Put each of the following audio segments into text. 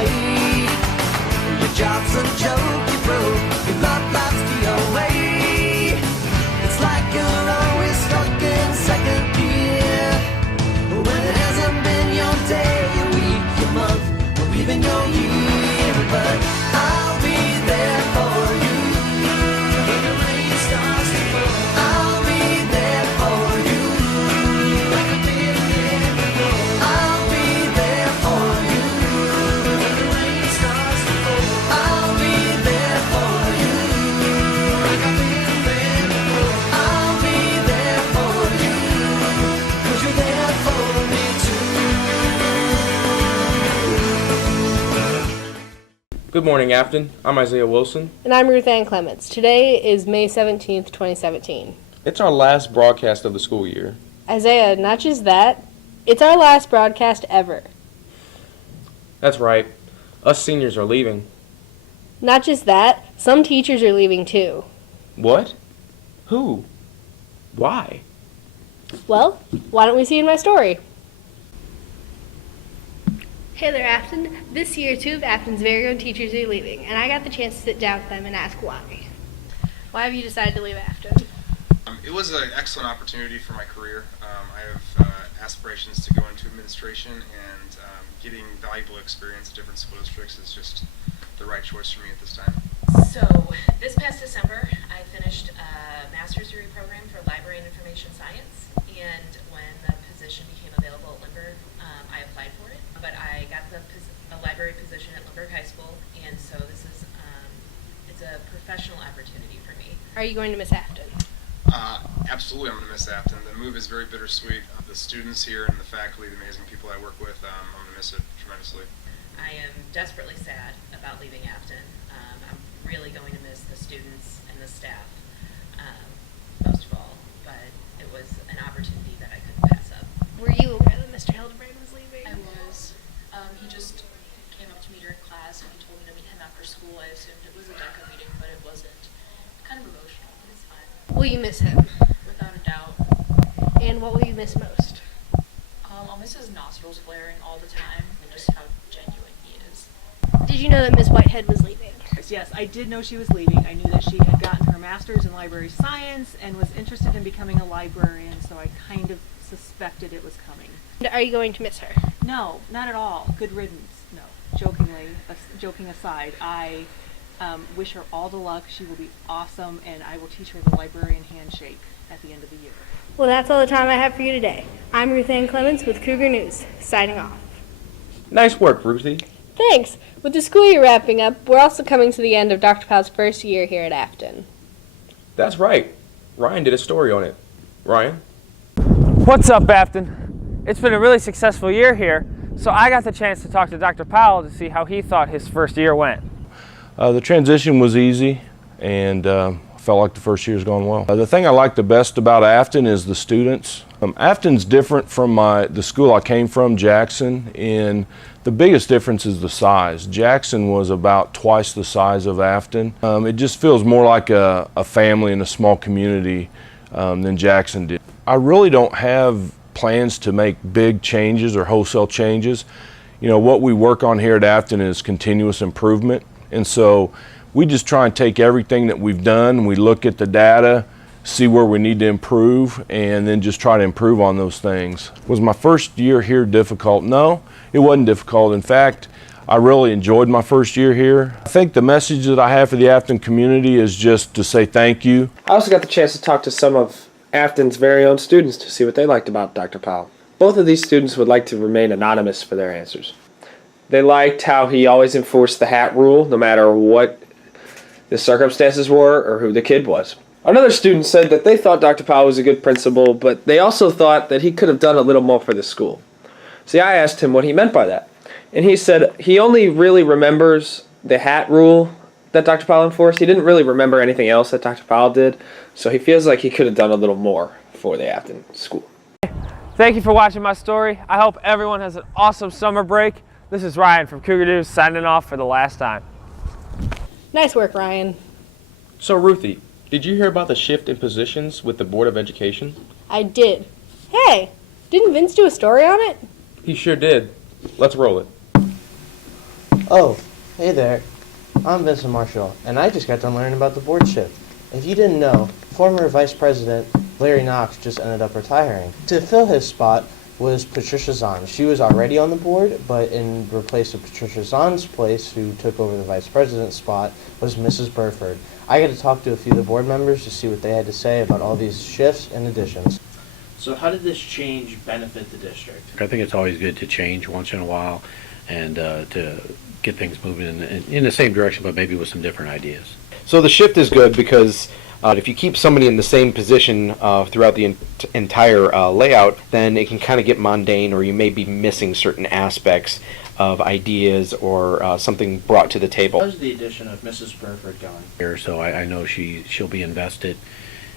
away. Your job's a joke, you broke, your love life's the away. It's like you're always stuck in second gear, when it hasn't been your day, your week, your month, or even your year. But I'll be there for you when the rain starts to fall. I'll be there for you like I've been there before. I'll be there for you when the rain starts to fall. I'll be there for you like I've been there before. I'll be there for you 'cause you're there for me too. Good morning, Affton. I'm Isaiah Wilson. And I'm Ruth Ann Clements. Today is May 17th, 2017. It's our last broadcast of the school year. Isaiah, not just that, it's our last broadcast ever. That's right. Us seniors are leaving. Not just that, some teachers are leaving too. What? Who? Why? Well, why don't we see in my story? Hey there, Affton. This year, two of Affton's very own teachers are leaving, and I got the chance to sit down with them and ask why. Why have you decided to leave Affton? It was an excellent opportunity for my career. I have aspirations to go into administration, and getting valuable experience at different school districts is just the right choice for me at this time. So, this past December, I finished a master's degree program for library and information science, and when the position became available at Lindbergh, I applied for it, but I got a library position at Lindbergh High School, and so this is it's a professional opportunity for me. Are you going to miss Affton? Absolutely, I'm going to miss Affton. The move is very bittersweet. The students here and the faculty, the amazing people I work with, I'm going to miss it tremendously. I am desperately sad about leaving Affton. I'm really going to miss the students and the staff, most of all, but it was an opportunity that I couldn't pass up. Were you aware that Mr. Hildebrand was leaving? I was. He just came up to me during class and he told me to meet him after school. I assumed it was a DECA meeting, but it wasn't. Kind of emotional, but it's fine. Will you miss him? Without a doubt. And what will you miss most? I'll miss his nostrils flaring all the time and just how genuine he is. Did you know that Miss Whitehead was leaving? Yes, I did know she was leaving. I knew that she had gotten her master's in library science and was interested in becoming a librarian, so I kind of suspected it was coming. Are you going to miss her? No, not at all. Good riddance. No, joking aside, I wish her all the luck. She will be awesome, and I will teach her the librarian handshake at the end of the year. Well, that's all the time I have for you today. I'm Ruth Ann Clements with Cougar News, signing off. Nice work, Ruthie. Thanks. With the school year wrapping up, we're also coming to the end of Dr. Powell's first year here at Affton. That's right. Ryan did a story on it. Ryan? What's up, Affton? It's been a really successful year here, so I got the chance to talk to Dr. Powell to see how he thought his first year went. The transition was easy, and felt like the first year's gone well. The thing I like the best about Affton is the students. Affton's different from the school I came from, Jackson, and the biggest difference is the size. Jackson was about twice the size of Affton. It just feels more like a family in a small community than Jackson did. I really don't have plans to make big changes or wholesale changes. You know, what we work on here at Affton is continuous improvement, and so we just try and take everything that we've done, we look at the data, see where we need to improve, and then just try to improve on those things. Was my first year here difficult? No, it wasn't difficult. In fact, I really enjoyed my first year here. I think the message that I have for the Affton community is just to say thank you. I also got the chance to talk to some of Affton's very own students to see what they liked about Dr. Powell. Both of these students would like to remain anonymous for their answers. They liked how he always enforced the hat rule, no matter what the circumstances were or who the kid was. Another student said that they thought Dr. Powell was a good principal, but they also thought that he could have done a little more for the school. See, I asked him what he meant by that, and he said he only really remembers the hat rule that Dr. Powell enforced. He didn't really remember anything else that Dr. Powell did, so he feels like he could have done a little more for the Affton school. Thank you for watching my story. I hope everyone has an awesome summer break. This is Ryan from Cougar News signing off for the last time. Nice work, Ryan. So, Ruthie, did you hear about the shift in positions with the Board of Education? I did. Hey, didn't Vince do a story on it? He sure did. Let's roll it. Oh, hey there. I'm Vincent Marshall, and I just got done learning about the board shift. If you didn't know, former Vice President Larry Knox just ended up retiring. To fill his spot was Patricia Zahn. She was already on the board, but in replace of Patricia Zahn's place, who took over the Vice President's spot, was Mrs. Burford. I got to talk to a few of the board members to see what they had to say about all these shifts and additions. So how did this change benefit the district? I think it's always good to change once in a while and to get things moving in the same direction, but maybe with some different ideas. So the shift is good because if you keep somebody in the same position throughout the entire layout, then it can kind of get mundane, or you may be missing certain aspects of ideas or something brought to the table. How's the addition of Mrs. Burford going? So I know she'll be invested,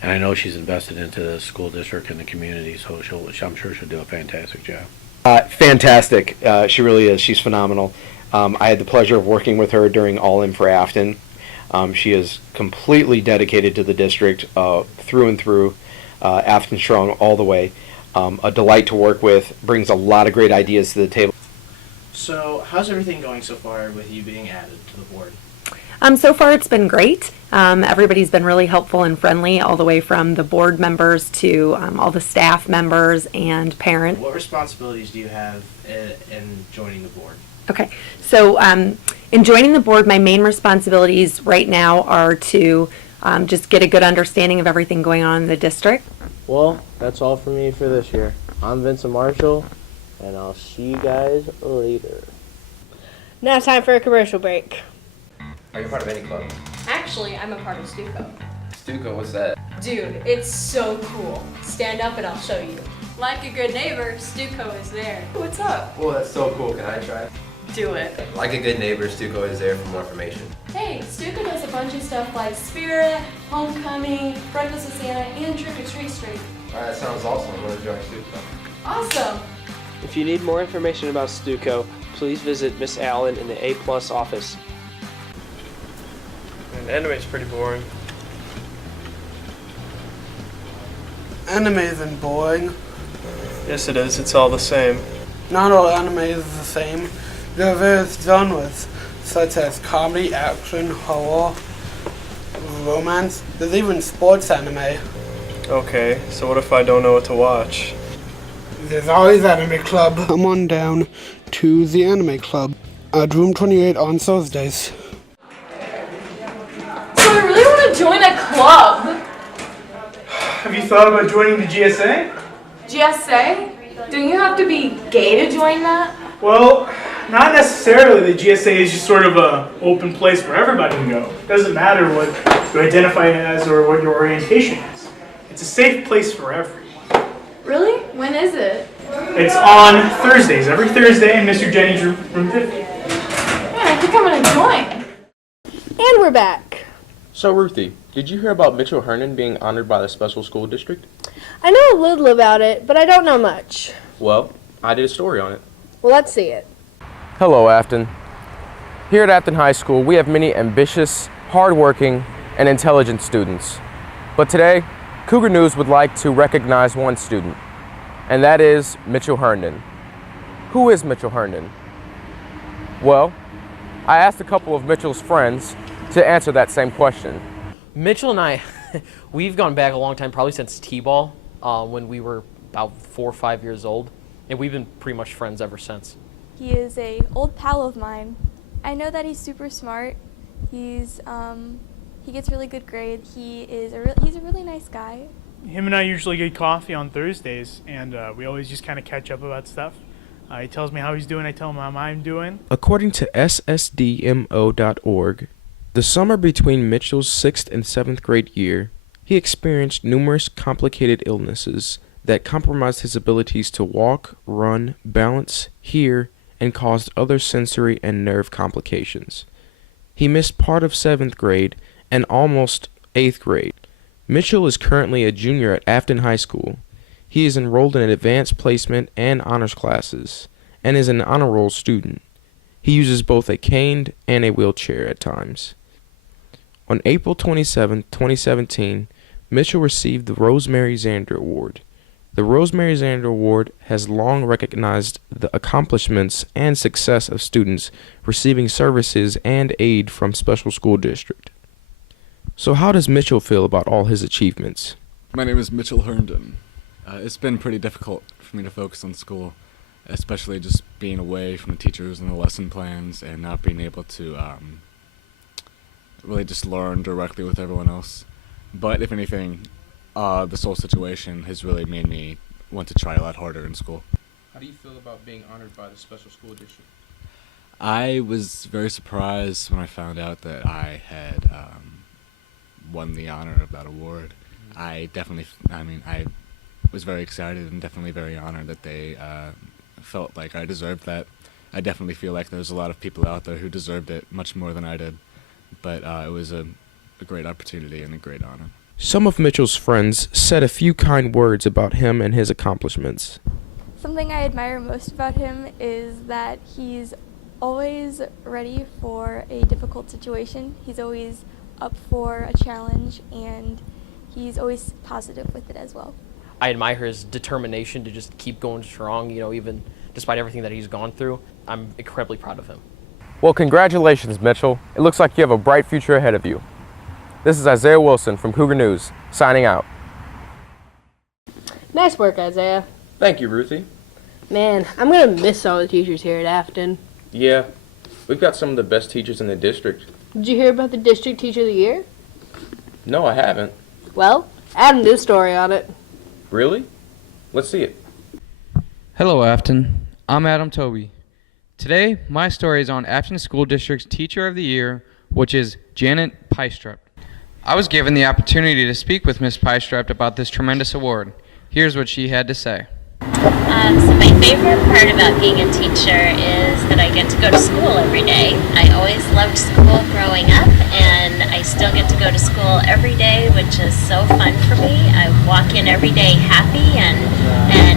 and I know she's invested into the school district and the community, so I'm sure she'll do a fantastic job. Fantastic. She really is. She's phenomenal. I had the pleasure of working with her during All In for Affton. She is completely dedicated to the district through and through, Affton strong all the way. A delight to work with, brings a lot of great ideas to the table. So how's everything going so far with you being added to the board? So far it's been great. Everybody's been really helpful and friendly, all the way from the board members to all the staff members and parents. What responsibilities do you have in joining the board? Okay, so in joining the board, my main responsibilities right now are to just get a good understanding of everything going on in the district. Well, that's all for me for this year. I'm Vincent Marshall, and I'll see you guys later. Now it's time for a commercial break. Are you part of any club? Actually, I'm a part of Stuco. Stuco, what's that? Dude, it's so cool. Stand up and I'll show you. Like a good neighbor, Stuco is there. What's up? Oh, that's so cool. Can I try it? Do it. Like a good neighbor, Stuco is there for more information. Hey, Stuco does a bunch of stuff like Spirit, Homecoming, Breakfast with Santa, and Trick or Treat Street. Alright, that sounds awesome. I'm going to join Stuco. Awesome. If you need more information about Stuco, please visit Miss Allen in the A+ office. And anime's pretty boring. Anime isn't boring. Yes, it is. It's all the same. Not all anime is the same. There are various genres, such as comedy, action, horror, romance. There's even sports anime. Okay, so what if I don't know what to watch? There's always Anime Club. Come on down to the Anime Club at Room 28 on Thursdays. So I really want to join a club. Have you thought about joining the GSA? GSA? Don't you have to be gay to join that? Well, not necessarily. The GSA is just sort of a open place for everybody to go. It doesn't matter what you identify as or what your orientation is. It's a safe place for everyone. Really? When is it? It's on Thursdays, every Thursday in Mr. Jennings' room 50. Yeah, I think I'm gonna join. And we're back. So Ruthie, did you hear about Mitchell Herndon being honored by the special school district? I know a little about it, but I don't know much. Well, I did a story on it. Well, let's see it. Hello, Affton. Here at Affton High School, we have many ambitious, hardworking, and intelligent students. But today, Cougar News would like to recognize one student, and that is Mitchell Herndon. Who is Mitchell Herndon? Well, I asked a couple of Mitchell's friends to answer that same question. Mitchell and I, we've gone back a long time, probably since T-ball, when we were about 4 or 5 years old, and we've been pretty much friends ever since. He is a old pal of mine. I know that he's super smart. He gets really good grades. He's a really nice guy. Him and I usually get coffee on Thursdays, and we always just kind of catch up about stuff. He tells me how he's doing, I tell him how I'm doing. According to ssdmo.org, the summer between Mitchell's 6th and 7th grade year, he experienced numerous complicated illnesses that compromised his abilities to walk, run, balance, hear, and caused other sensory and nerve complications. He missed part of 7th grade and almost 8th grade. Mitchell is currently a junior at Affton High School. He is enrolled in advanced placement and honors classes, and is an honor roll student. He uses both a cane and a wheelchair at times. On April 27, 2017, Mitchell received the Rosemary Zander Award. The Rosemary Zander Award has long recognized the accomplishments and success of students receiving services and aid from Special School District. So how does Mitchell feel about all his achievements? My name is Mitchell Herndon. It's been pretty difficult for me to focus on school, especially just being away from the teachers and the lesson plans and not being able to really just learn directly with everyone else. But if anything, this whole situation has really made me want to try a lot harder in school. How do you feel about being honored by the Special School District? I was very surprised when I found out that I had won the honor of that award. I was very excited and definitely very honored that they felt like I deserved that. I definitely feel like there's a lot of people out there who deserved it much more than I did, but it was a great opportunity and a great honor. Some of Mitchell's friends said a few kind words about him and his accomplishments. Something I admire most about him is that he's always ready for a difficult situation. He's always up for a challenge, and he's always positive with it as well. I admire his determination to just keep going strong, even despite everything that he's gone through. I'm incredibly proud of him. Well, congratulations, Mitchell. It looks like you have a bright future ahead of you. This is Isaiah Wilson from Cougar News, signing out. Nice work, Isaiah. Thank you, Ruthie. Man, I'm going to miss all the teachers here at Affton. Yeah, we've got some of the best teachers in the district. Did you hear about the District Teacher of the Year? No, I haven't. Well, Adam did a story on it. Really? Let's see it. Hello, Affton. I'm Adam Toby. Today, my story is on Affton School District's Teacher of the Year, which is Janet Pystrup. I was given the opportunity to speak with Miss Pystrup about this tremendous award. Here's what she had to say. So my favorite part about being a teacher is that I get to go to school every day. I always loved school growing up, and I still get to go to school every day, which is so fun for me. I walk in every day happy and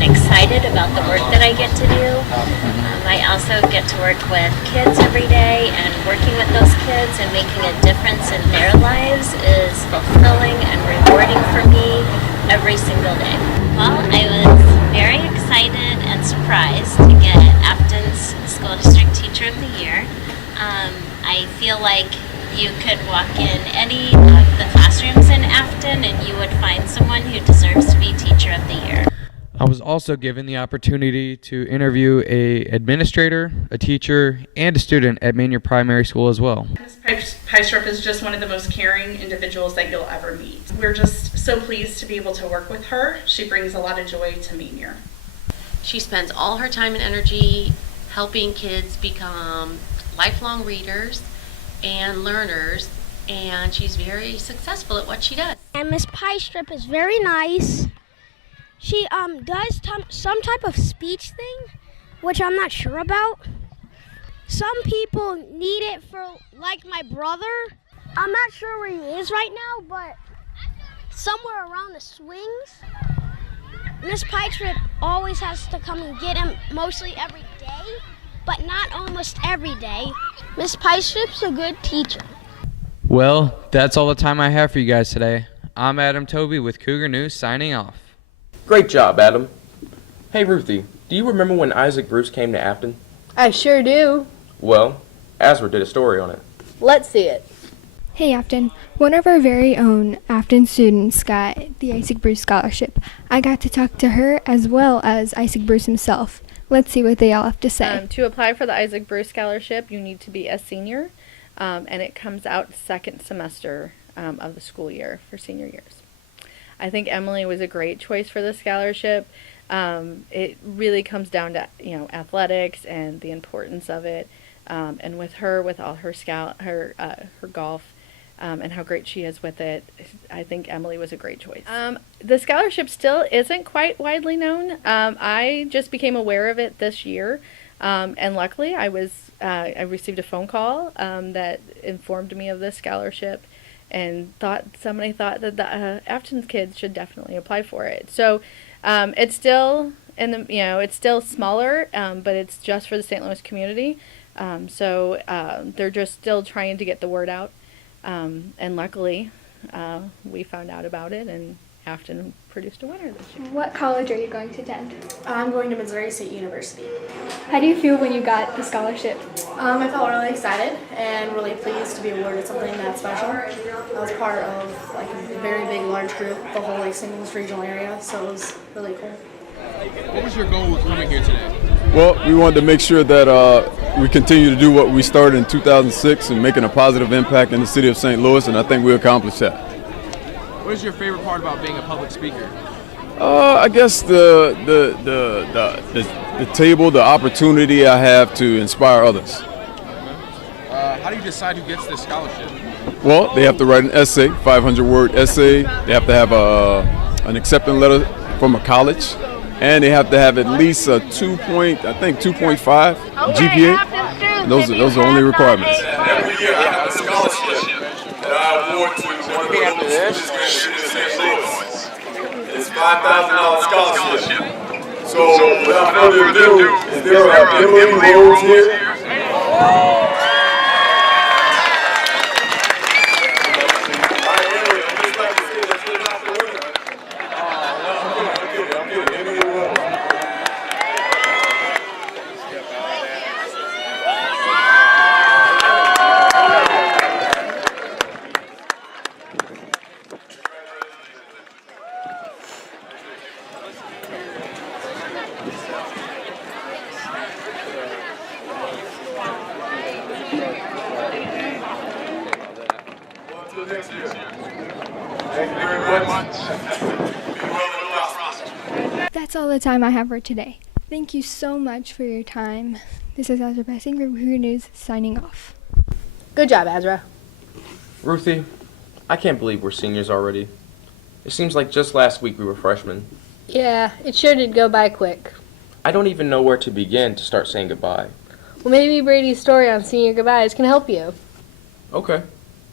excited about the work that I get to do. I also get to work with kids every day, and working with those kids and making a difference in their lives is fulfilling and rewarding for me every single day. Well, I was very excited and surprised to get Affton's School District Teacher of the Year. I feel like you could walk in any of the classrooms in Affton and you would find someone who deserves to be Teacher of the Year. I was also given the opportunity to interview an administrator, a teacher, and a student at Manier Primary School as well. Ms. Pystrup is just one of the most caring individuals that you'll ever meet. We're just so pleased to be able to work with her. She brings a lot of joy to Manier. She spends all her time and energy helping kids become lifelong readers and learners, and she's very successful at what she does. And Miss Pystrup is very nice. She does some type of speech thing, which I'm not sure about. Some people need it for, like my brother. I'm not sure where he is right now, but somewhere around the swings. Miss Pystrup always has to come and get him mostly every day, but not almost every day. Miss Pystrup's a good teacher. Well, that's all the time I have for you guys today. I'm Adam Toby with Cougar News, signing off. Great job, Adam. Hey, Ruthie, do you remember when Isaac Bruce came to Affton? I sure do. Well, Asra did a story on it. Let's see it. Hey Affton, one of our very own Affton students got the Isaac Bruce Scholarship. I got to talk to her as well as Isaac Bruce himself. Let's see what they all have to say. To apply for the Isaac Bruce Scholarship, you need to be a senior, and it comes out second semester of the school year for senior years. I think Emily was a great choice for the scholarship. It really comes down to athletics and the importance of it, and with her, with all her her golf, and how great she is with it, I think Emily was a great choice. The scholarship still isn't quite widely known. I just became aware of it this year, and luckily I received a phone call that informed me of this scholarship, and somebody thought that the Affton kids should definitely apply for it. So it's still it's still smaller, but it's just for the St. Louis community. So they're just still trying to get the word out. And luckily, we found out about it, and Afton produced a winner this year. What college are you going to attend? I'm going to Missouri State University. How do you feel when you got the scholarship? I felt really excited and really pleased to be awarded something that special. I was part of like a very big, large group, the whole like St. Louis regional area, so it was really cool. What was your goal with coming here today? Well, we wanted to make sure that we continue to do what we started in 2006 and making a positive impact in the city of St. Louis, and I think we accomplished that. What is your favorite part about being a public speaker? I guess the table, the opportunity I have to inspire others. How do you decide who gets this scholarship? Well, they have to write an essay, 500-word essay. They have to have an acceptance letter from a college, and they have to have at least a 2.5 GPA. Those are the only requirements. Every year I have a scholarship that I award to one of the local students in St. Louis. It's $5,000 scholarship. So without further ado, is there a Emily Rose here? That's all the time I have for today. Thank you so much for your time. This is Ezra Bessing from Cougar News signing off. Good job, Ezra. Ruthie, I can't believe we're seniors already. It seems like just last week we were freshmen. Yeah, it sure did go by quick. I don't even know where to begin to start saying goodbye. Well, maybe Brady's story on senior goodbyes can help you. Okay,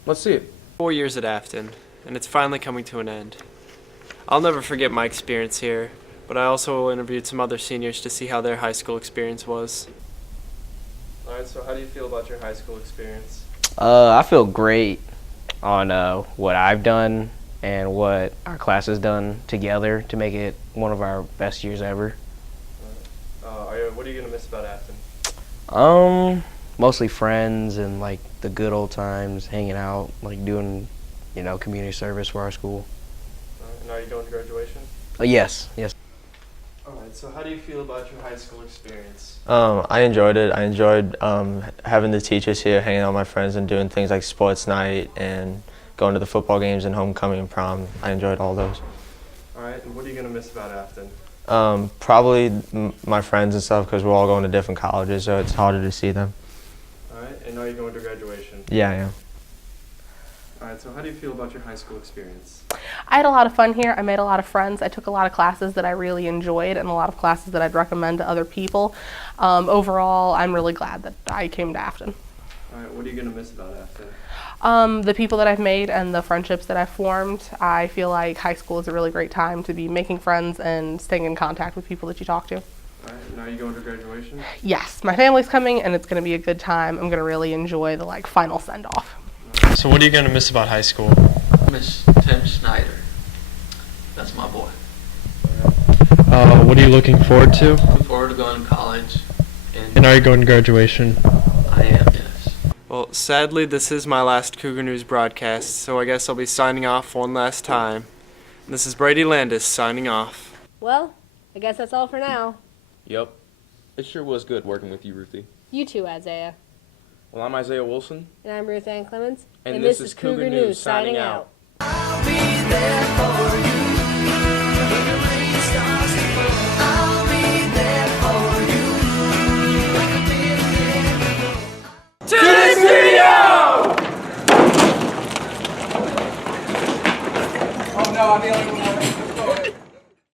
let's see it. 4 years at Affton, and it's finally coming to an end. I'll never forget my experience here, but I also interviewed some other seniors to see how their high school experience was. Alright, so how do you feel about your high school experience? I feel great on what I've done and what our class has done together to make it one of our best years ever. What are you going to miss about Affton? Mostly friends and like the good old times, hanging out, like doing, community service for our school. And are you going to graduation? Yes. Alright, so how do you feel about your high school experience? I enjoyed it. I enjoyed having the teachers here, hanging out with my friends, and doing things like sports night and going to the football games and homecoming and prom. I enjoyed all those. Alright, and what are you going to miss about Affton? Probably my friends and stuff, because we're all going to different colleges, so it's harder to see them. Alright, and are you going to graduation? Yeah, I am. Alright, so how do you feel about your high school experience? I had a lot of fun here. I made a lot of friends. I took a lot of classes that I really enjoyed and a lot of classes that I'd recommend to other people. Overall, I'm really glad that I came to Affton. Alright, what are you going to miss about Affton? The people that I've made and the friendships that I've formed. I feel like high school is a really great time to be making friends and staying in contact with people that you talk to. Alright, and are you going to graduation? Yes, my family's coming and it's going to be a good time. I'm going to really enjoy the final send-off. So what are you going to miss about high school? Miss Tim Snyder. That's my boy. What are you looking forward to? Looking forward to going to college. And are you going to graduation? I am, yes. Well, sadly, this is my last Cougar News broadcast, so I guess I'll be signing off one last time. This is Brady Landis signing off. Well, I guess that's all for now. Yep. It sure was good working with you, Ruthie. You too, Isaiah. Well, I'm Isaiah Wilson. And I'm Ruth Ann Clemens. And this is Cougar News signing out. I'll be there for